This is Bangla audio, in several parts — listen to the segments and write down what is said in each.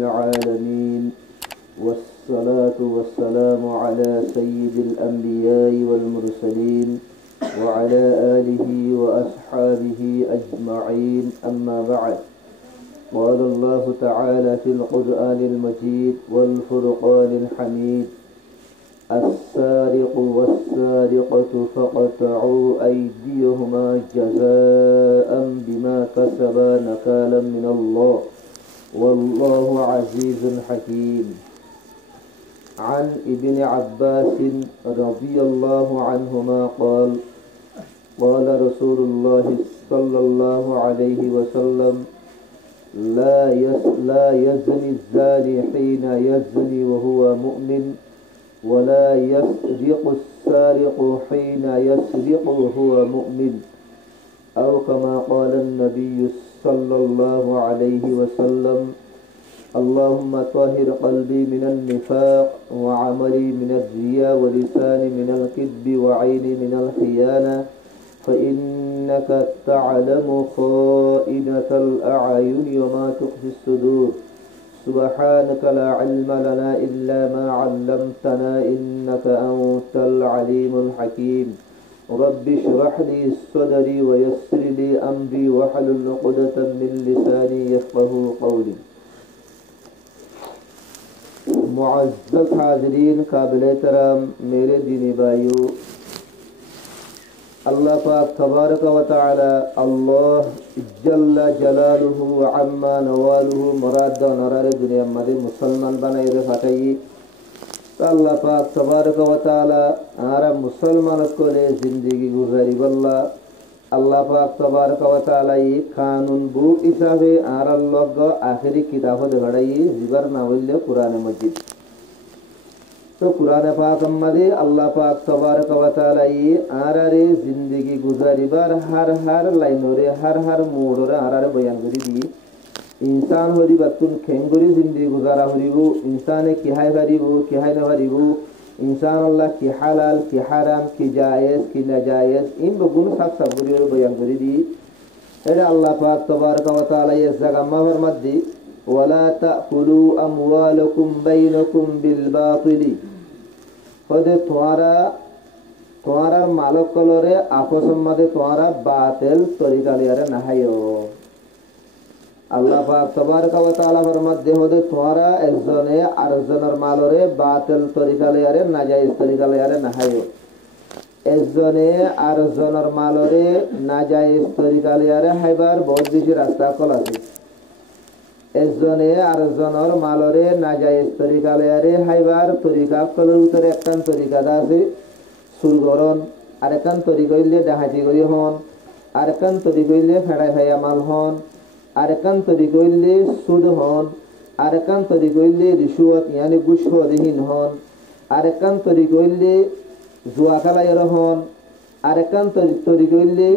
العالمين، والصلاة والسلام على سيد الأنبياء والمرسلين وعلى آله وأصحابه أجمعين. أما بعد، قال الله تعالى في القرآن المجيد والفرقان الحميد: السارق والسارقة فاقطعوا أيديهما جزاء بما كسبا نكالا من الله والله عزيز حكيم. عن ابن عباس رضي الله عنهما قال: قال رسول الله صلى الله عليه وسلم: لا يزني الزاني حين يزني وهو مؤمن، ولا يسرق السارق حين يسرق وهو مؤمن، أو كما قال النبي صلى الله عليه وسلم: اللهم طهر قلبي من النفاق، وعملي من الرياء، ولساني من الكذب، وعيني من الخيانة، فإنك تعلم خائنة الأعين وما تخفي الصدور. سبحانك لا علم لنا إلا ما علمتنا إنك أنت العليم الحكيم. رب اشرح لي صدري ويسر لي أمري واحلل عقدة من لساني يفقهوا قولي. मुअज़्ज़ज़ हाज़रीन, काबिल एहतराम मेरे दीनी भाइयों, अल्लाह पाक तबारक व तआला अल्लाह जल्ला जलालुहु व अम्मा नवालुहु मुराद नरारे दुनिया मदे मुसलमान बनाए रे फटाई। तो अल्लाह पाक तबारक व तआला आरा मुसलमान को ले जिंदगी गुजारी बल्ला। अल्लाह पाक तबारक व तआला ये कानून बुक हिसाबे आरा लोग आखिरी किताब दगड़ाई जिबर नावल्य कुरान मजीद। तो कुरान पाक मदे अल्लाह पाक तबारक व तआला ये आरा रे जिंदगी गुजारी बार हर लाइनो रे हर मोड़ रे आरा रे बयान करी दी। इंसान होरी बतुन खेंगुरी जिंदगी गुजारा होरीबो, इंसान की हाय हरीबो की हाय न हरीबो, इंसान अल्लाह की हलाल की हराम की जायज़ की नाजायज़ इन बगुन सब बुरी बयान करी दी। एडा अल्लाह पाक तबारक व तआला ये जगमा फरमात दी: वला ताकुलू अमवालकुम बैनकुम बिल बातिली। खुदे तुम्हारा मालक कलरे आपस मध्य तुम्हारा बातिल तरीका लिया नहायो। अल्लाह पाक तबारक व तआला फरमात दे होदे तुम्हारा एकजने आरेकजনের मालरे बातिल तरीका लिया नाजायज तरीका लिया नहायो। एकजने आरेकজনের मालरे नाजायज तरीका लिया हाइबार बहुत बेশি रास्ता कल আছে। একজনে আরেকজনের মালরে নাজায়েজ তরিকা লয়ারে হাইবার তরিকা কলের ভিতরে একখান তরিকা আছে সুরগরণ, আরেকখান তরিকা হইলে ডাহাতি করি হন, আরেকখান তরিকা হইলে ফেড়াই ফাইয়া মাল হন, আরেকখান তরিকা হইলে সুদ হন, আরেকখান তরিকা হইলে রিশুয়াত ইয়ানি ঘুষ হদিহীন হন, আরেকখান তরিকা হইলে জুয়া খেলাইয়ের হন, আরেকখান তরিকা হইলে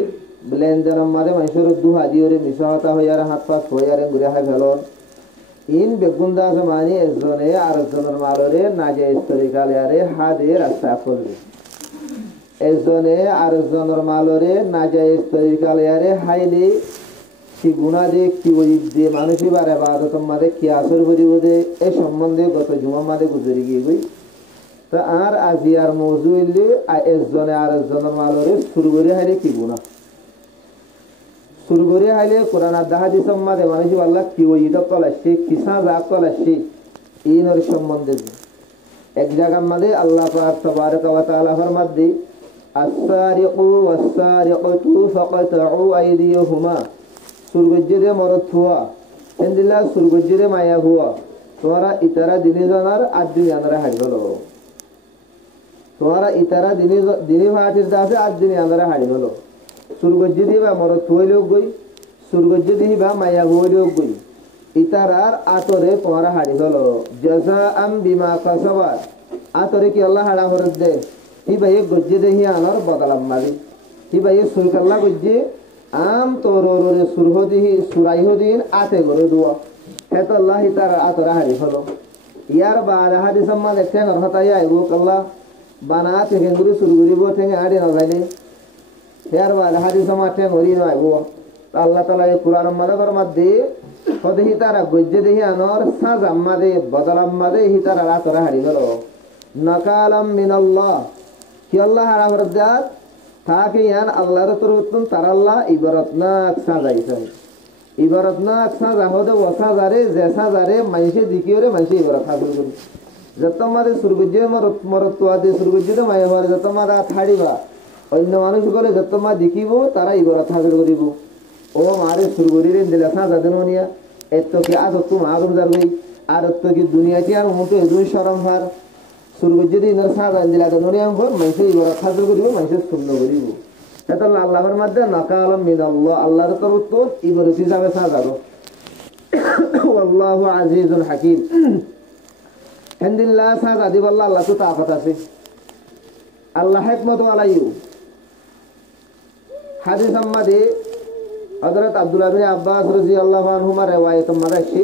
লেনদেনের মাঝে মানুষের দুহা দিয়ে মিশাহতা হইয়ার হাত পাক হইয়ারে ঘুরে হাই ফেলন। ইন বেগুন্দা আছে মানে একজনে আরেকজনের মালরে নাজায়েজ তরিকা লিয়ারে হাদে রাস্তা করবে। একজনে আরেকজনের মালরে নাজায়েজ তরিকা লিয়ারে হাইলে কি গুণা দে কি ওজিব দে মানুষই বার ইবাদতের মাঝে কি আসর করিব দে এই সম্বন্ধে গত জুমা মাঝে গুজরি গিয়ে গই। তো আর আজিয়ার মৌজু হইলে একজনে আরেকজনের মালরে শুরু করে হাইলে কি গুণা শুরু করে হাইলে কোরআন আর হাদিস সম্বন্ধে মানুষই আল্লাহ কি ওজিদ কলাসে কিসা যা কলাসে ইনর সম্বন্ধে এক জায়গার মাঝে আল্লাহ পাক তাবারক ওয়া তাআলা ফরমাত দি: আস-সারিকু ওয়াস-সারিকাতু ফাকতাউ আইদিয়াহুমা। সুরগজ্জে মরদ হুয়া এন্দিলা সুরগজ্জে মায়া হুয়া তোমারা ইতারা দিনে জানার আজ দিন আনারা হাড়ি হলো। তোমারা ইতারা দিনে ভাটির দাসে আজ দিন আনারা হাড়ি হলো। সুরগজ্জে দিবা মরদ থুইলেও গই, সুরগজ্জে দিবা মায়া হইলেও গই, ইতারার আতরে তোমারা হাড়ি হলো। জাযাআম বিমা কাসাবাত। আতরে কি আল্লাহ হাড়া হরদ দে হি ভাই গজ্জে দেহি আনার বদলাম মারি হি ভাই সুরকাল্লা গজ্জে আম তোরে সুরহদিহি সুরাইহদিন আতে গরে দুয়া হেত আল্লাহ ইতারা আতরে হাড়ি হলো। ইয়ার বাদ হাদিস সম্মা দেখতে হতাই আইবো আল্লাহ বানা থেকে গুরু সুরগুরি বো থেকে আড়ি না যাইলে यार वाला हादिस समाटे मोरी ना वो अल्लाह ताला ये कुरान मदकर मध्य হদে হিতারা গজ্জে দেহি আনর সাজ আম্মাদে বদল আম্মাদে হিতারা রাতরা হারি গেল নাকালাম মিনাল্লাহ কি আল্লাহ হারা হরদাত থাকে ইয়ান আল্লাহর তরফতুন তার আল্লাহ ইবারত না সাজাইছে ইবারত না সাজা হদে ওসা জারে জেসা জারে মাইসে দিকিওরে মাইসে ইবারত হাসিল করি যত মাদে সুরগুজ্জে মরত আদে সুরগুজ্জে মাই হওয়ার যত মাদা থাড়িবা অন্য মানুষ বলে যত মা দেখিব তারা ইবারত হাসিল করিব ও মারে সুরগুরিরে দিলা সাজা দেন নিয়া এত কি আজ তুম আগুন যারবই আর তো কি দুনিয়াতে আর মুতে দুই শরম হার সুরগুজ্জে দিন সাজা দিলা দেন নিয়া হর মাইসে ইবারত হাসিল করিব মাইসে সুন্দর করিব এটা আল্লাহর মধ্যে নাকালাম মিনাল্লাহ আল্লাহর তরফ তো ইবারত হিসাবে সাজাবো আল্লাহু আজিজুল হাকিম আলহামদুলিল্লাহ সাজা দিব আল্লাহ তো তাকত আছে আল্লাহ হিকমত আলাইহু হাদিস আম্মাদে হযরত আব্দুল্লাহ ইবনে আব্বাস রাদিয়াল্লাহু আনহুমা riwayat মাদাশি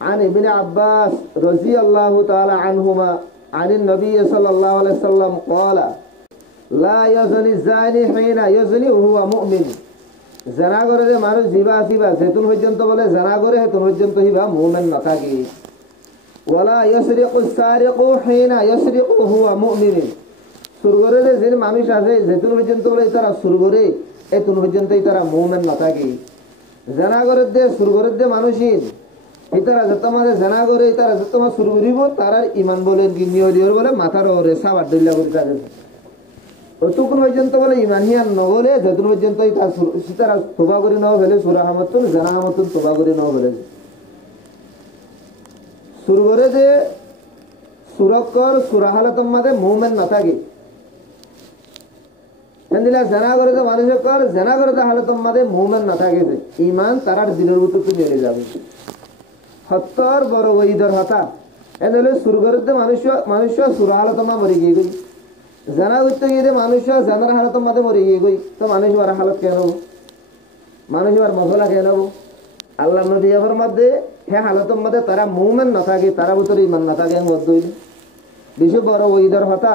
عن ابن عباس رضي الله تعالى عنهما عن النبي صلى الله عليه وسلم قال لا يزني الزاني حين يزني وهو مؤمن জানা করে যে মানুষ জিবা আসিবা যেতুন পর্যন্ত বলে জানা করে হেতুন পর্যন্ত হিবা মুমিন না থাকে ওয়ালা ইয়াসরিকু সারিকু হিনা ইয়াসরিকু হুয়া মুমিন সুরগরে যে মানুষ আছে যেতুন পর্যন্ত বলে তারা সুরগরে এতুন পর্যন্ত তারা মুমিন না থাকে জানা করে যে সুরগরে যে মানুষিন ইতারা যত মানে জানা করে তারা যত মা সুরগরিব তার ঈমান বলেন কি নিয়র বলে মাথার ওরে সাবাদ দইলা করে থাকে অতক্ষণ পর্যন্ত বলে ইমান হিয়ান নবলে যতক্ষণ পর্যন্ত তারা তোবা করে নেওয়া ফেলে সুরা হামতুন জানা হামতুন তোবা করে নেওয়া ফেলে শুরু করে যে সুরক্ষর সুরা হালতম মাঝে মুভমেন্ট না থাকে জানা করে তো মানুষের কর জানা করে তো হালতম মাঝে মুভমেন্ট না থাকে যে ইমান তারার দিনের ভিতর নেমে যাবে সত্তর বড় ঈদর হতা এনে শুরু করে মানুষ সুরা হালতমা মরে গিয়ে গই জানা করতে গিয়ে মানুষ জানার হালতের মধ্যে মরে গিয়ে গই তো মানুষ আর হালত কেন হবো মানুষ আর মশলা কেন হবো আল্লাহ নবীর মধ্যে হ্যাঁ হালতের মধ্যে তারা মুভমেন্ট না থাকে তারা ভিতরে ইমান না থাকে বেশি বড় ওইদার হতা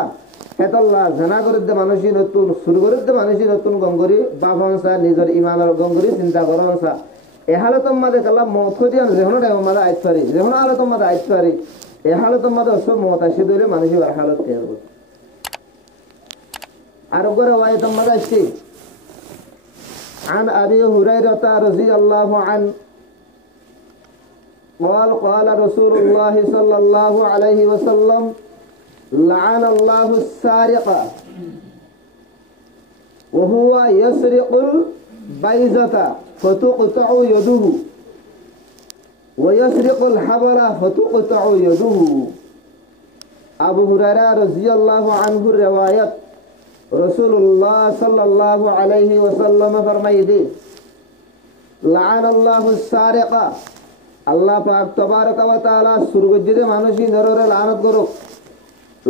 হেতল্লাহ জানা করে দে মানুষই নতুন শুরু করে দে মানুষই নতুন গঙ্গরি বাপ হংসা নিজের ইমানের গঙ্গরি চিন্তা করা হংসা এ হালতের মধ্যে কাল্লা মত দিয়ান যেহনো টাইম মাঝে আইত পারি যেহনো হালতের মধ্যে আইত পারি এ হালতের মধ্যে সব মত আসে ধরে মানুষই আর হালত কেন হবো عرب رواية مدشي عن أبي هريرة رضي الله عنه قال قال رسول الله صلى الله عليه وسلم لعن الله السارق وهو يسرق البيزة فتقطع يده ويسرق الحبل فتقطع يده أبو هريرة رضي الله عنه الرواية রাসূলুল্লাহ সাল্লাল্লাহু আলাইহি ওয়াসাল্লাম ফরমাইয়ে লাআনাল্লাহু সারিকা আল্লাহ পাক তাবারক ওয়া তাআলা সুরগজ্জে মানুষই নররে লানত করো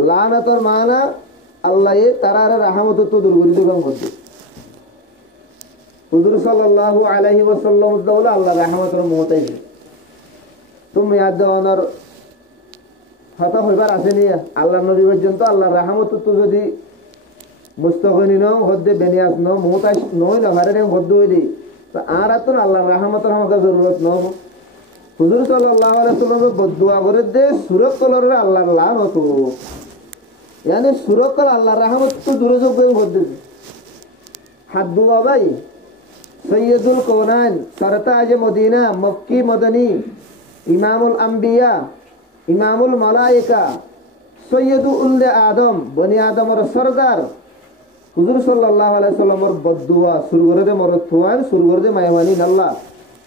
লানতর মানা আল্লাহ এ তারার রহমত তো দূর করে দিবেন করতে হুজুর সাল্লাল্লাহু আলাইহি ওয়াসাল্লাম দাওলা আল্লাহ রহমতের মহতাই তুমি ইয়াদ দেওয়ানোর হতা হইবার আসেনি আল্লাহ নবী পর্যন্ত আল্লাহ রহমত তো যদি মুস্তাগনি ন হদ্দে বেনিয়াস ন মুতাশ নয় না ভারে হদ্দ হইলি তো আর তো আল্লাহর রহমতের আমাকে জরুরত ন হুজুর সাল্লাল্লাহু আলাইহি ওয়াসাল্লাম বদদুয়া করে দে সুরকলর আল্লাহর লানত यानी সুরকল আল্লাহর রহমত তো দূরে যোগ হদ্দে হাত দুয়া ভাই সৈয়দুল কওনাইন সরতাজ মদিনা মক্কি মদনী ইমামুল আম্বিয়া ইমামুল মালায়েকা সৈয়দুল আদম বনি আদমের সরদার হুজুর সাল্লাল্লাহু আলাইহি ওয়াসাল্লামের বদদুয়া শুরু করে দে মরত ফুয়ান শুরু করে দে মাইওয়ানি আল্লাহ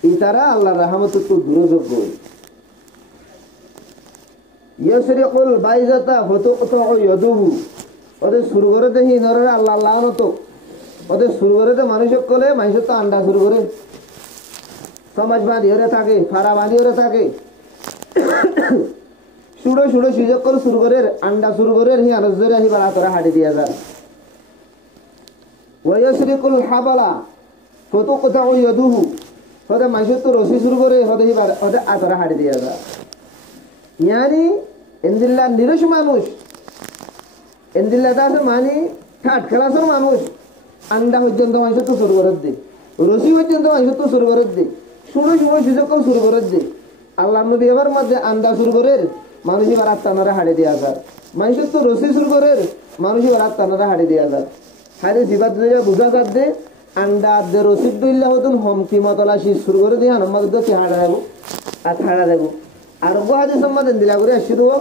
ইতারা আল্লাহর রহমত তো দুরযোগ্য ইয়াসরিকুল বাইজাতা ফাতুকতু ইয়াদুহু ওদের শুরু করে দে হিনরে আল্লাহ লানত ওদের শুরু করে দে মানুষক কলে মানুষ তো আন্ডা শুরু করে সমাজ বাঁধিয়ে থাকে ফাড়া বাঁধিয়ে থাকে সুড়ো সুড়ো সুযোগ করে শুরু করে আন্ডা শুরু করে হি আনজরে হি বাড়া তোরা হাঁটি দিয়া যায় ওয়াসরিকুল হাবালা ফাতুকতু ইয়াদুহু ওদের মানুষ তো রশি শুরু করে হতে হি বাড়া ওদের আতরা হাঁটি দিয়া যায় यानी इंदिल्ला निरश मानुष इंदिल्ला दास मानी ठाट खलासर मानुष अंडा पर्यंत माणूस तो सुरू करत दे रशी पर्यंत माणूस तो सुरू करत दे শুরু সময় সুযোগ শুরু করে যে আল্লাহ নবী এবার মধ্যে আন্দা শুরু করে মানুষ এবার আত্মানারা হাড়ে দেওয়া যায় মানুষের তো রসি শুরু করে মানুষ এবার আত্মানারা হাড়ে দেওয়া যায় হাড়ে জিবাদ বুঝা যাচ্ছে আন্ডা দে রসিদ দইলা হতন হম কিমতলা শীত শুরু করে দিয়ে আনম্মা কি হাড়া দেবো আর হাড়া দেবো আর হাজি সম্মাদের দিলা করে আসছি দেবো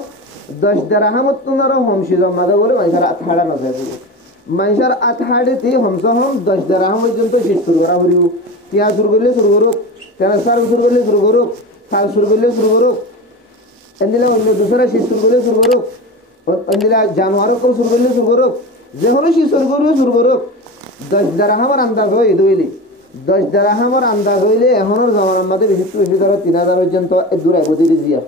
10 দিরহামত তোমার হমসি জমা দেবো বলে মানুষের আত হাড়া না যাবে মানুষের আত হাড়েতে হমস হম 10 দিরহাম পর্যন্ত শীত শুরু করা করিব পেঁয়াজ শুরু করলে শুরু করুক সার শুরু করলে শুরু করুক সার শুরু করলে শুরু করুক এদিলা অন্য দুসরা শীত শুরু করলে শুরু করুক এদিলা জানুয়ারি শুরু করলে শুরু করুক যে কোনো শীত শুরু করুক 10 দিরহামের আন্দাজ হয় দইলে 10 দিরহামের আন্দাজ হইলে এখনের জমানার মধ্যে বেশি বেশি ধরো 3000 পর্যন্ত দূর আগতি দিয়া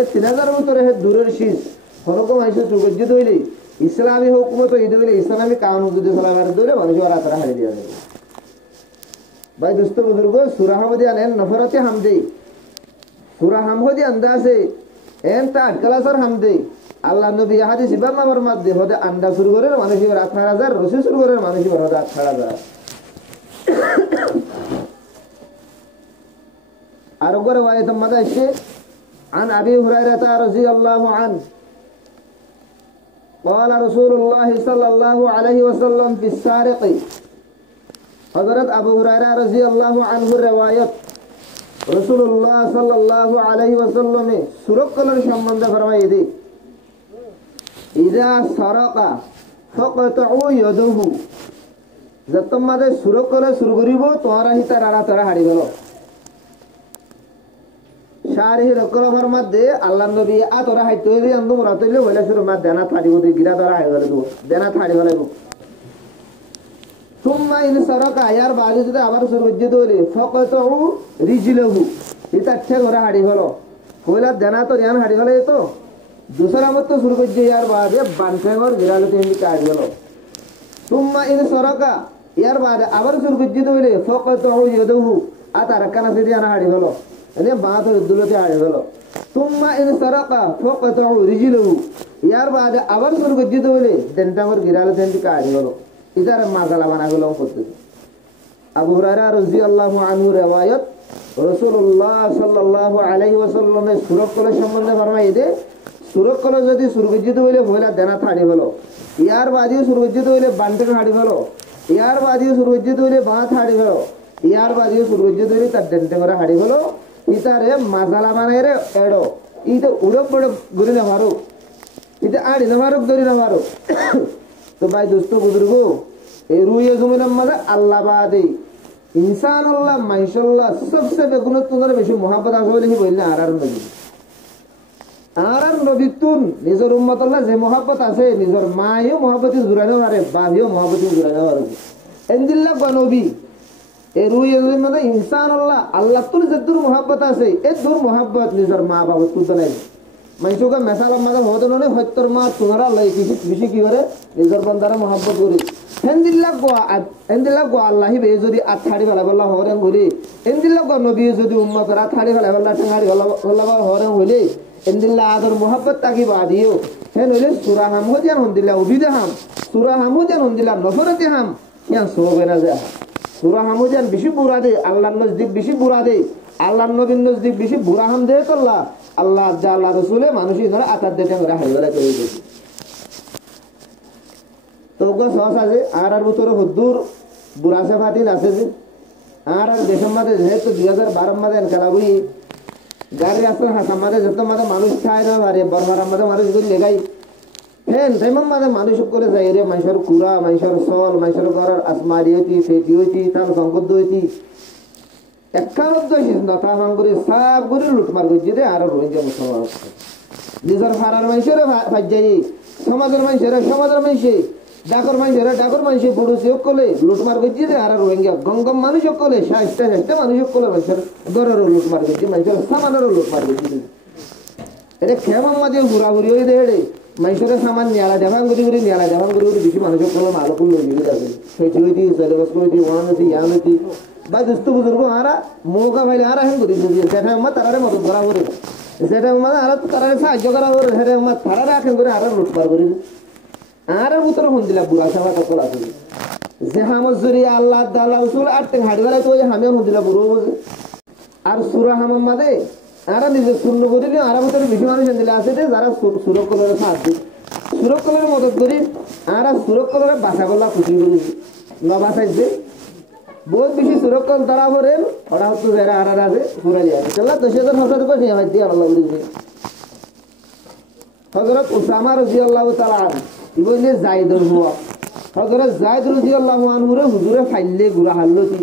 এই 3000 ভিতরে দূরের শীত হরকম মানুষের সুগজ্জিত হইলে ইসলামী হুকুমত ঈদ হইলে ইসলামী কানুন যদি চলাবার দৌড়ে মানুষ ওরা তারা হারিয়ে দেওয়া যাবে ভাই দোস্ত বুজুর্গ সূরা হামদে আনেন নফরতে হামদে সূরা হামদে আন্দাজে এন তা আটকালাসর হামদে আল্লাহ নবী হাদিস ইবামার মধ্যে হতে আন্ডা শুরু করে মানুষ 18,000 রসি শুরু করে মানুষ 18,000 আর ওগরে ওয়াইত মধ্যে আসে عن أبي هريرة رضي الله عنه قال رسول الله صلى الله عليه وسلم في السارق حضرت أبو هريرة رضي الله عنه رواية رسول الله صلى الله عليه وسلم سرق করার সম্বন্ধে ফরমাই দি إذا سرق فقطعوا يده যত মাদে সুরক করে শুরু করিব তোরা হিতা রাড়া তোরা হারি গেল শারহি রকমের মধ্যে আল্লাহ নবী আতরা হাইতে হইলে আন্দম রাতইলে বলে শুরু মা দেনা থাড়ি গদি গিরা ধরা হয়ে গেল তো দেনা থাড়ি গেল সুম্মা ইন সারাকা ইয়ার বাজে যদি আবার শুরু হইতে হইলে ফাকাতু রিজলহু এটা ঠে ঘরে হাড়ি গেল কইলা দেনা তো রিয়ান হাড়ি গেল তো दूसरा मत तो शुरू করতে ইয়ার বাদে বানফেগর গিরালে তো এমনি কাট গেল সুম্মা ইন সারাকা ইয়ার বাদে আবার শুরু করতে হইলে ফাকাতু ইয়াদহু আতার কানা সিদি আনা হাড়ি গেল এনে বাত দুলতে হাড়ি গেল সুম্মা ইন সারাকা ফাকাতু রিজলহু ইয়ার বাদে আবার শুরু করতে হইলে দেনটাগর গিরালে তো এমনি কাট গেল ইদার মাগালা বানা গেল করতে আবু হুরায়রা রাদিয়াল্লাহু আনহু riwayat রাসূলুল্লাহ সাল্লাল্লাহু আলাইহি ওয়াসাল্লামের সুরক করার সম্বন্ধে ফরমাই দে সুরক করা যদি সুরগজ্জিত হইলে ভয়লা দেনা থাড়ি হলো ইয়ার বাদিও সুরগজ্জিত হইলে বান্টের হাড়ি হলো ইয়ার বাদিও সুরগজ্জিত হইলে বাঁধ হাড়ি হলো ইয়ার বাদিও সুরগজ্জিত হইলে তার ডেন্টে করে হাড়ি হলো ইতারে মাসালা বানাই রে এড়ো ইতে উড়ক পড়ে ঘুরি না মারো ইতে আড়ি না মারুক ধরি না মারো তো ভাই দোস্ত বুজুর্গ এই রুইয়ে জমিনের মাঝে আল্লাহ বাদে ইনসান আল্লাহ মাইশাল্লাহ সবসে বেগুনের তোমার বেশি মহাব্বত আছে বলে কি বললে আর নবী আর নবী তুন নিজের উম্মত আল্লাহ যে মহাব্বত আছে নিজের মায়েও মহাব্বতি জুড়ানো পারে বাবিও মহাব্বতি জুড়ানো পারে এন্দিল্লাহ নবী এই রুই মানে ইনসান আল্লাহ আল্লাহ তুল যে দূর মহাব্বত আছে এই দূর মহাব্বত নিজের মা বাবা তুলতে নাই মাইসুকা মেসালার মাঝে হতে নয় হত্যর মা তোমারা আল্লাহ বেশি কি করে নিজের বন্দারা মহাব্বত করি এন্দিল্লাহ আল্লাহ বে যদি আথাড়ি ফেলা বললা হরেন ঘুরি এন্দিল্লাহ নবী যদি উম্মতের আথাড়ি ফেলা বললা ঠেঙাড়ি বললা হরেন হইলে এন্দিল্লাহ আদর মোহাব্বত তাকি বাদিও হেন হইলে সুরা হাম হদিয়ান হন্দিল্লাহ উবিদে হাম সুরা হাম হদিয়ান হন্দিল্লাহ নফরতে হাম ইয়ান সোবে না যায় সুরা হাম হদিয়ান বেশি বুড়া দে আল্লাহ নজদিক বেশি বুড়া দে আল্লাহ নবীর নজদিক বেশি বুড়া হাম দে করলা আল্লাহ আল্লাহ রসুলে মানুষই ধরে আতার দিতে আমরা হাইবেলা করে দিয়েছি তো সহজ আছে আর ভিতরে হদ্দুর বুড়াশে ফাতিল আছে যে আর দেশের মাঝে যেহেতু 2012 মাঝে এনকালা বুঝি গাড়ি রাস্তার হাসার মাঝে যত মাঝে মানুষ খায় না পারে বরমারার মাঝে মানুষ গুলি লেগাই হ্যাঁ তেমন মাঝে মানুষ করে যাই রে মানুষের কুড়া মানুষের সল মানুষের ঘরের আসমারি হইতি ফেটি হইতি তার সংকদ্দ হইতি একান্ত নথা ভাঙ করে সাপ করে লুটমার করছি রে আর রোহিঙ্গা মুসলমান নিজের ফারার মানুষের ভাজ যাই সমাজের মানুষে ডাকর মানুষে বুড়ো চেক করলে লুটমার করছি রে আর রোহিঙ্গা গঙ্গম মানুষ করলে সাহিত্য মানুষ করলে মানুষের ঘরেরও লুটমার করছি মানুষের সামানেরও লুটমার করছি এটা খেমার মাঝে ঘুরাঘুরি হয়ে দেড়ে মানুষের সামান নিয়ালা দেখান করি বেশি মানুষ করলে মালো করলে আছে সেটি হইতি সিলেবাস করেছি ওয়ান হইতি ইয়ান হইতি বা দুস্থ বুজুর্গ আরা মৌকা ভাইলে আর হেন করি সেটা আমার তারারে মদত করা করে সেটা মানে আর তারারে সাহায্য করা করে সেটা আমার তারারে আখেন করে আর লুটপার করি আর উত্তর হন দিলা বুড়া সাবা কল আছে যে হামজুরি আল্লাহ দাল্লাহ রসুল আর টেং হাড়ি বেলা তো হামিও হন দিলা বুড়ো বুঝে আর সূরা হামাম মাদে আরা নিজে শূন্য করে নিয়ে আরা ভিতরে বেশি মানুষ দিলে আছে যে যারা সুরক্ষলের সাহায্য সুরক্ষলের মদত করি আরা সুরক্ষলের বাসা করলা খুশি করি না বাসাইছে বহুত বেশি সুরক্ষল তারা করেন ওরা হচ্ছে যারা আরা আছে পুরা দিয়ে চলা 10,000 হাজার করে নিয়ে ভাই দিয়ে আল্লাহ বলি হযরত উসামা রাদিয়াল্লাহু তাআলা ইবনে যায়েদুল হুয়া হযরত যায়েদ রাদিয়াল্লাহু আনহু রে হুজুরে ফাইলে গুরা হাল্লো কি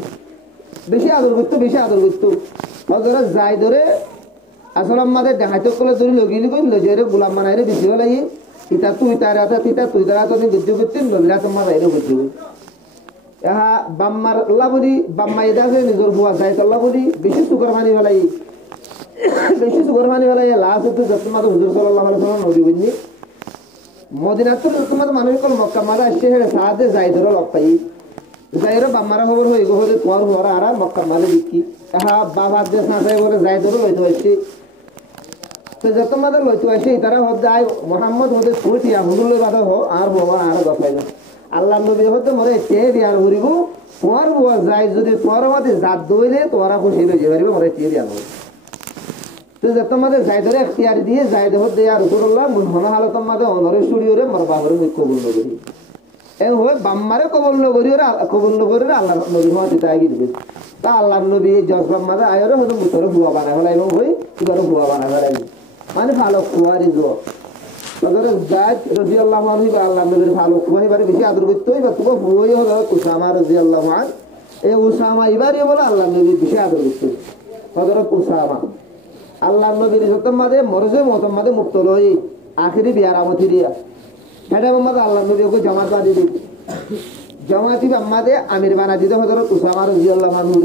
বেশি আদর করতো হযরত যায়েদরে আসলে আমাদের দেখাইতে কলে ধরে লগিনি কই লজরে গোলাম বানাইরে বেশি হলাই ইতা তুই তারা তো গজ্জ করতে নবিরা তোমার বাইরে গজ্জ এহা বাম্মার আল্লাহ বলি বাম্মা এদাকে নিজর বুয়া যায় আল্লাহ বলি বেশি সুগার পানি ফেলাই লাস্ট তো যতমাদ হুজুর সাল্লাল্লাহু আলাইহি ওয়াসাল্লাম নবী বলনি মদিনাতে যতমাদ মানুষ কল মক্কা মাদা আসছে হে সাথে যাইদর লক পাই যাইরো বাম্মারা খবর হই গো হলে তোর হওয়ার আর মক্কা মালে বিকি এহা বাবা দে সাথে বলে যাইদর লইতে হইছে তো যতমাদ লইতে আসে তারা হদায় মুহাম্মদ হদে ফুটিয়া হুজুরের বাদা হো আর বাবা আর গফাইল আল্লাহ নবী হতে মরে তে দিয়ার হরিব তোর বুয়া যাই যদি তোর মতে জাত দইলে তোরা খুশি হয়ে যাবে মরে তে দিয়া তো যতমাদে যাইদরে এখতিয়ার দিয়ে যাইদ হতে আর রাসূলুল্লাহ মন হালাতর মাঝে অনরে শুড়িওরে মর বাবরে মুখ কবুল নগরি এ হয় বাম্মারে কবুল নগরি আল্লাহ নবী হতে তাই দিবে তা আল্লাহ নবী জজবাম মাঝে আয়রে হতে মুতরে বুয়া বানায় হলাই এবং হই কিবার বুয়া বানায় হলাই মানে ভালো কুয়ারি জো হযরত যায়েদ রাদিয়াল্লাহু আনহু আল্লাহ নবীর ভালো কুয়ারি বারে বেশি আদর করতে হইবা তো বুয়াই হলো উসামা রাদিয়াল্লাহু আন এই উসামা ইবারে বলে আল্লাহ নবী বেশি আদর করতে হযরত উসামা আল্লাহ নবীর যতম মাঝে মরজে মতম মাঝে মুক্ত লই আখেরি বিয়ার আমতি দিয়া হেডা মাঝে আল্লাহ নবী ওকে জামাত বাদি দি জামাতি বাম্মাদে আমির বানা দিতে হযরত উসামা রাদিয়াল্লাহু আনহু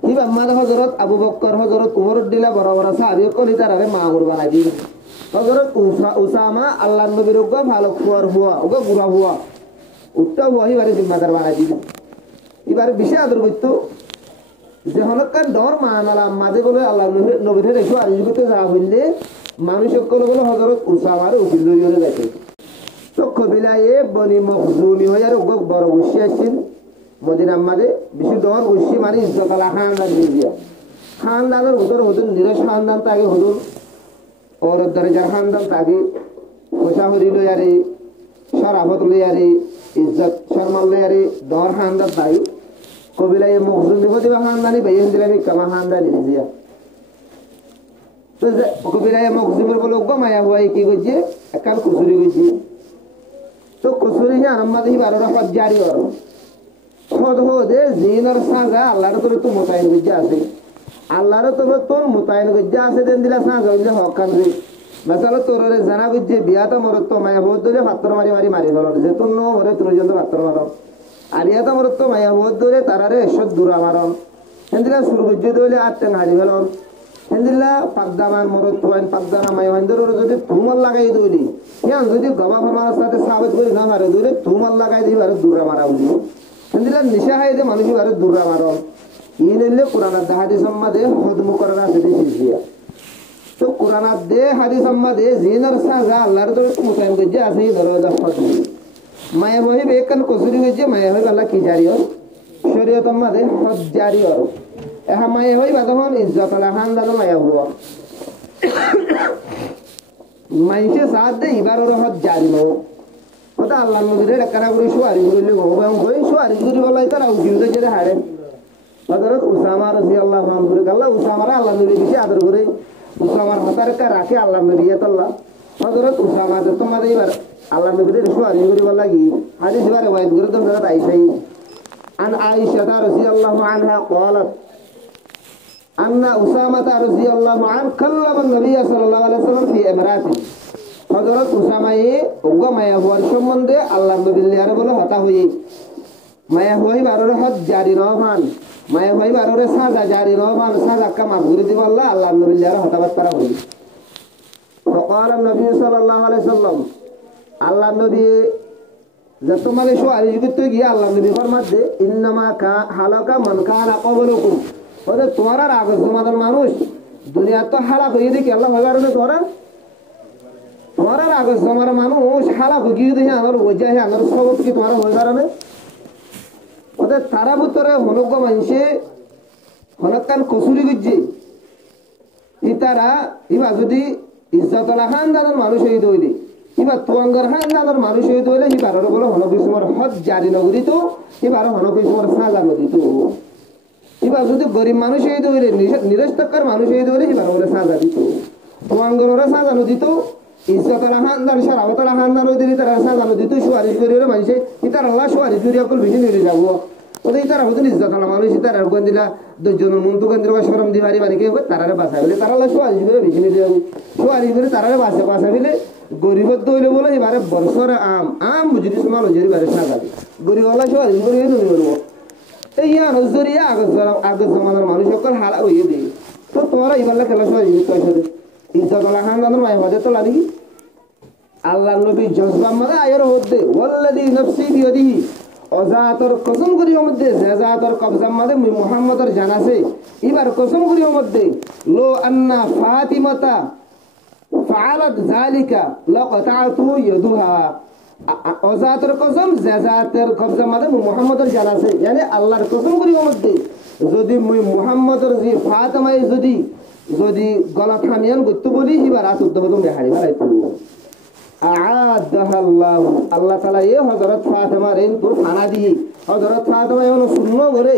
কি বাম্মাদে হযরত আবু বকর হযরত উমর দিলা বড় বড় সাহাবী কলি তারারে মামুর বানা দি হযরত উসামা আল্লাহ নবীর ওকে ভালো খুয়ার হুয়া ওকে গুরা হুয়া উত্তা হুয়া হিবারে জিম্মাদার বানা দি এবারে বিশেষ আদর করতো যে হলকার ডর মানালা মাঝে বলে আল্লাহ নবীর রেখো আর ইজুতে যা হইলে মানুষ সকল বলে হযরত উসামার উকিল ধরে যাইতে তো কবিলায়ে বনি মখজুমি হয়ে আর বড় বসি আসছেন মদিনার মাঝে বেশি ডর বসি মানে ইজ্জতলা খানদান দিয়া খানদানের হুদুর নিরস খানদান তাকে হুদুর ওর দরজার খানদান তাকে খোসা হরি লয়ারে শরাফত লয়ারে ইজ্জত শর্মা লয়ারে ডর খানদান তাই কবিলা ये मखजूमी को दिवा खानदानी भाई हिंदला में कमा खानदानी दिया तो कबिला ये मखजूमी को लोग माया हुआ है कि गुज्जे अकाल कुसुरी गुज्जे तो कुसुरी है अनम्मद ही बारो रफत जारी और खुद हो दे जीन और सागा अल्लाह रे तो मुतायन गुज्जे आसे अल्लाह रे तो मुतायन गुज्जे आसे देन दिला सागा गुज्जे हकन रे मसाला तोरे जना गुज्जे बिया तो मोर तो माया हो दे पत्थर मारी बोलो जे तुम नो मोरे तुरु जंद पत्थर मारो আলিয়াতা মরত মায়া বহুত দূরে তারারে এসব দূরা মারন হেন্দিলা সুরগুজ্জ দইলে আটটা হারি ফেলন হেন্দিলা পাকদামান মরত তোয়াইন পাকদানা মায়া হেন্দের যদি ধুমাল লাগাই দইলি ইয়ান যদি গবা ফরমার সাথে সাবেত করে না মারে দইলে ধুমাল লাগাই দিই বারে দূরা মারা বুঝি হেন্দিলা নিশা হাই দে মানুষ বারে দূরা মারন ইনলে কুরআনের হাদিস সম্মাদে হদম করার আছে দিছিয়া তো কুরআনের দে হাদিস সম্মাদে জিনার সাজা আল্লাহর দরে মুতায়ন গজ্জে আছে দরজা হদম माया वही बेकन कुसुरी हुई माया हुई वाला की जारी और शरीयत मादे हद जारी और यह माया हुई बात हो इज्जत वाला खानदान माया हुआ माइसे साथ दे इबार और हद जारी नो पता अल्लाह नबी रे करा गुरु शुआरी गुरु ले गो हम कोई शुआरी गुरु वाला इतना उजिल दे जरे हारे हजरत उसामा रज़ियल्लाहु अन्हु अल्लाह उसामा अल्लाह नबी की आदर करे उसामा हतर का राखे अल्लाह नबी अल्लाह हजरत उसामा तो मादे इबार আল্লাহ নবীর শুআরি করি বলাগি হাদিস বারে ওয়াইদ করে তো হযরত আয়েশা আন আয়েশা রাদিয়াল্লাহু আনহা قالت ان اسامه রাদিয়াল্লাহু আন কাল্লামা নবী সাল্লাল্লাহু আলাইহি ওয়াসাল্লাম ফি ইমরাতি হযরত উসামায়ে ওগো মায়া হওয়ার সম্বন্ধে আল্লাহ নবীর লিয়ারে বলে হতা হই মায়া হই বাররে হদ জারি রহমান মায়া হই বাররে সাজা জারি রহমান সাজা কামা গুরি দিব আল্লাহ নবীর লিয়ারে হতাবাত করা হই فقال النبي صلى الله عليه وسلم আল্লাহ নবী যত মানে শুআরি করতে গিয়ে আল্লাহ নবী ফরমাতে ইন্নামা কা হালাকা মান কানা ক্বাবলুকুম ওরে তোমার আগে জমাদার মানুষ দুনিয়া তো হালাক হয়ে দেখি আল্লাহ ভাগারে তোমার আগে জমার মানুষ হালাক হয়ে দেখি আমার ওজা হে আমার সবক কি তোমার ভাগারে ওদের তারা ভিতরে হনুক মানুষে হনকান কসুরি গজ্জি ইতারা ইবা যদি ইজ্জতলা খানদানের মানুষ হয়ে দইলি ইবা তোয়াঙ্গর খানদানের মানুষ হয়ে দইলে ইবার বলে হনকিসমর হজ জারি নগরিত ইবার হনকিসমর সাজা নদীত ইবা যদি গরিব মানুষ হয়ে দইলে নিরস্তকার মানুষ হয়ে দইলে ইবার বলে সাজা দিত তোয়াঙ্গর সাজা নদীত ইজ্জতলা খানদান সারাবতলা খানদান দিলি তারা সাজা নদীত সুয়ারিশ করিলে মানুষে ইতার আল্লাহ সুয়ারিশ করি অকল বেশি নিয়ে যাব ওদের তারা হতো ইজ্জতলা মানুষ তারা গোন দিলা দুজন মন্তু কেন্দ্র বা সরম দি বাড়ি বাড়ি কে তারারে বাসা বলে তারা সুয়ারিশ করে বেশি নিয়ে যাবো সুয়ারিশ করে তারারে বাসা বাসা বলে গরিবত দইলে বলে এবারে বর্ষর আম বুঝিস মানুষ এবারে সাজা গরিব আল্লাহ সুয়ারিশ করে নুনি বলবো এই নজরিয়া আগত জমানার মানুষ সকল হারা হয়ে দিয়ে তো তোমরা এবার খেলা সুয়ারিশ পয়সা দে ইজ্জতলা খানদানের মায় বাজে তো লাগি আল্লাহ নবী জজবা মাদা আয়ের হদ্দে ওয়াল্লাযী নাফসি বিয়াদিহি অজাতর কসম করিও মধ্যে জাজাতর কবজা মাদে মুহাম্মদর জানাছে এবার কসম করিও মধ্যে লো আন্না ফাতিমাতা ফাআলাত যালিকা লাকাতাতু ইয়াদুহা অজাতর কসম জাজাতর কবজা মাদে মুহাম্মদর জানাছে মানে আল্লাহর কসম করিও মধ্যে যদি মুহাম্মদর জি ফাতিমায় যদি গলা থামিয়ান করতে বলি এবার আসুদ্ধ হতো বেহারি বাড়াইতো আল্লাহ তালা এ হজরত ফাতেমার তোর খানা দিয়ে হজরত ফাতেমা এখন শূন্য করে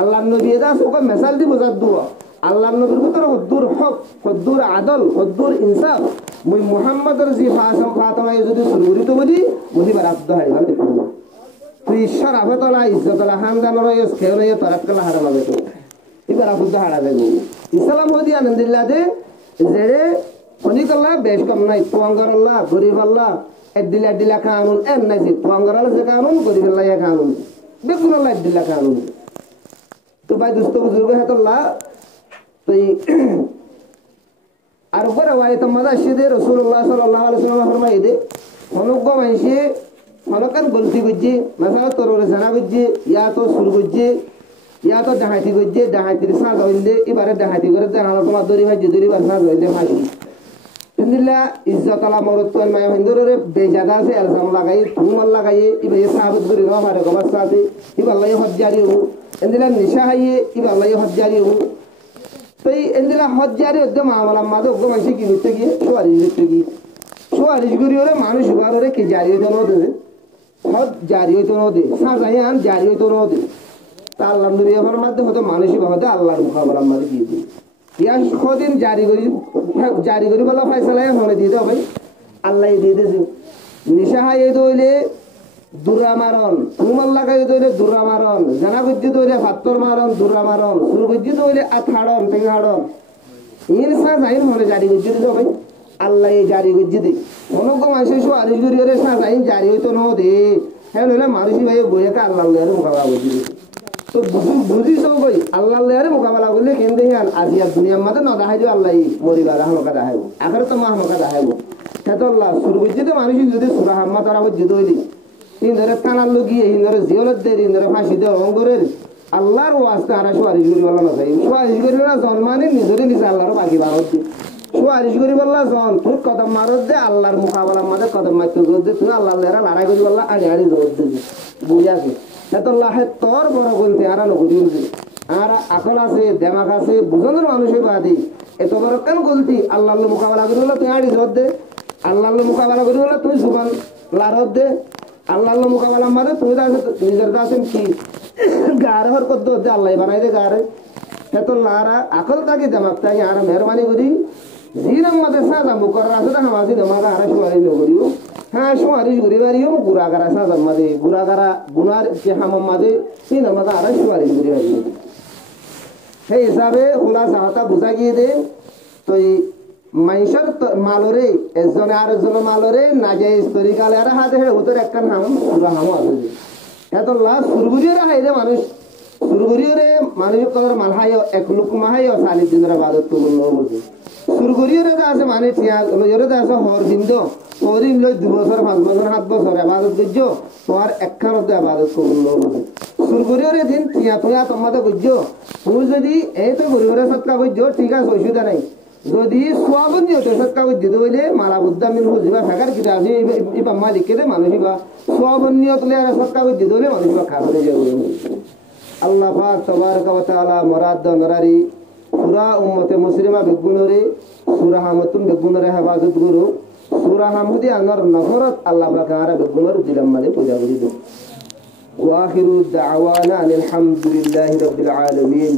আল্লাহ নবী এটা ওকে মেসাল দি বোঝার দুয়া আল্লাহ নবীর ভিতরে হদ্দুর হক হদ্দুর আদল হদ্দুর ইনসাফ মুই মুহাম্মদর জি ফাতেমায় যদি সুরগুরিত বলি বলিবার আব্দ হারি ভালো তুই ঈশ্বর আবতলা ইজ্জতলা খানদানোর খেয়ে নিয়ে তরাতকলা হারা লাগে তো এবার আবুদ্ধ হারা দেব ইসলাম হদি আনন্দিল্লা দে যে অনিকল্লা বেশ কম নাই তোয়াঙ্গর আল্লাহ গরিব আল্লাহ এদিলা কানুন এন নাই যে তোয়াঙ্গর আল্লাহ যে কানুন গরিব আল্লাহ কানুন বেগুন আল্লাহ এদিলা কানুন তো ভাই দুস্থ বুজুর্গ হাতল্লাহ তো আর উপরে ওয়াই তো মজা আসছে রাসূলুল্লাহ সাল্লাল্লাহু আলাইহি ওয়াসাল্লাম ফরমাই দে অনুগ্রহ মানসে ফলকান গলতি গজ্জি মাসালা তোর জানা গজ্জি ইয়া তো সুর গজ্জি ইয়া তো ডাহাতি গজ্জি ডাহাতির সাজ হইলে এবারে ডাহাতি করে জানা তোমার দড়ি ভাই দড়ি বার সাজ হইলে ফাঁসি হিন্দুল্লাহ ইজ্জতলা মরত্তন মায় হিন্দুরে বেজাদা আছে এলজাম লাগাই তুমাল লাগাই ইবে সাহাবত করে না পারে গবাস আছে ইবাল্লাই হজ্জারি হু হিন্দুল্লাহ নিশা হাইয়ে ইবাল্লাই হজ্জারি হু তাই হিন্দুল্লাহ হজ্জারি হদ্দ মামলা মাদে ওগো মানসি কি হইতে গিয়ে সুয়ারিশ হইতে গিয়ে সুয়ারিশ করি ওরে মানুষ উগারে কি জারি হইতো না দে হজ জারি হইতো না দে সাজাইয়ান জারি হইতো না দে তা আল্লাহ নবী আমার মধ্যে হতো মানুষই ভাবে আল্লাহর মুখাবলার মাঝে দিয়ে দিই ইয়া কদিন জারি করি বলা ফাইসালাই হলে দিয়ে দাও ভাই আল্লাহ দিয়ে দিয়েছে নিশা হাইয়ে দইলে দুরা মারণ তুমাল লাগাই দইলে দুরা মারণ জানা বুদ্ধি দইলে ভাত্তর মারণ দুরা মারণ সুর বুদ্ধি দইলে আথাড়ন থেকে হাড়ন ইনসা যাইন হলে জারি বুদ্ধি দিও ভাই আল্লাহ জারি বুদ্ধি দি অনক মানুষের সুয়ারিশ করি ওরে সা যাইন জারি হইতো ন দে হ্যাঁ নইলে মানুষই ভাই বইয়াকে আল্লাহ মোকাবিলা বুদ্ধি দিছে তো বুঝিস ভাই আল্লাহ মোকাবেলা করলে কিন্তু আজি আর দুনিয়ার মাঝে না দেখাই দিও আল্লাহ মরিবার হামকা দেখাইব আখের তো মা হামকা দেখাইব সেতল্লাহ সুর বুঝিতে মানুষ যদি সুরা হাম্মা তারা বুঝিত হইলি হিন্দরে টানার লগিয়ে হিন্দরে জিয়লত দে হিন্দরে ফাঁসি দে অঙ্গরের আল্লাহর ওয়াস্তে আর সুয়ারিশ করি বলা না চাই সুয়ারিশ করি বলা জন্মানি নিজরে নিজে আল্লাহর বাকি ভারত দি সুয়ারিশ করি বললা জন তোর কদম মারত দে আল্লাহর মোকাবেলার মাঝে কদম মারতে দে তুই আল্লাহ লড়াই করি বললা আড়ি আড়ি জোর দিবি বুঝে আছে সেতল্লাহে তোর বড় বলতে আর নগদি আর আকল আছে দেমাক আছে বুঝনের মানুষের বাদি এত বড় কেন বলতি আল্লাহ মোকাবেলা করি বললা তুই আড়ি জোর দে আল্লাহ মোকাবেলা করি বললা তুই সুবান লারত দে আল্লাহ মোকাবেলা মারে তুমি নিজের আছেন কি গারে হর করতে হতে আল্লাহ বানাই দে গারে সেতল্লা আর আকল তাকে দেমাক তাই আর মেহরবানি করি জিরাম মাঝে সাজা মুকর আছে না হামাজি দেমাকা আর সুয়ারি নগরিও হ্যাঁ সুয়ারিশ করি বাড়িও গুড়াগারা সাজার মাঝে গুড়াগারা গুনার যে হামাম মাঝে সেই নামাকা আর সুয়ারিশ করি বাড়িও সেই হিসাবে খোলা চাহতা বুঝা গিয়ে দে তো মানুষের মালরে একজনে আর একজনের মালরে নাজাইজ তরিকালে আর হাতে হেঁটে উত্তর একটা হাম পুরা হামও আছে এত লাভ সুরগুরিও হাই রে মানুষ সুরগুরিও রে মানুষ কদর মালহাই এক লোক মাহাই চালিশ দিনের বাদত তো বলছে সুরগুরিও রে আছে মানে টিয়া ওরে আছে হর বিন্দ ওরিন লই 2 বছর 5 বছর 7 বছর আবাদত করছো তোমার একখান অব্দি আবাদত করুন সুরগুরিও রে দিন টিয়া তুয়া তোমাদের করছো তুমি যদি এই তো গরিবের সৎকা করছো ঠিক আছে অসুবিধা নাই যদি সোয়াবন দিতে সৎকা করতে হইলে মালা বুদ্ধা মিল বুঝিবা থাকার কিতা আছে ইবা মালিককে দে মানুষ বা সোয়াবন নিয়ত লে আর সৎকা করতে হইলে মানুষ বা খাবে যাবে আল্লাহ পাক তাবারক ওয়া তাআলা মুরাদ নরারি পুরা উম্মতে মুসলিমা বেগুনরে সূরা হামতুন বেগুনরে হেফাজত গুরু সূরা হামদি আনার নফরত আল্লাহ পাক আর বেগুনর দিলাম মানে পূজা করি দো ওয়া আখিরু দাওয়ানা আলহামদুলিল্লাহি রাব্বিল আলামিন।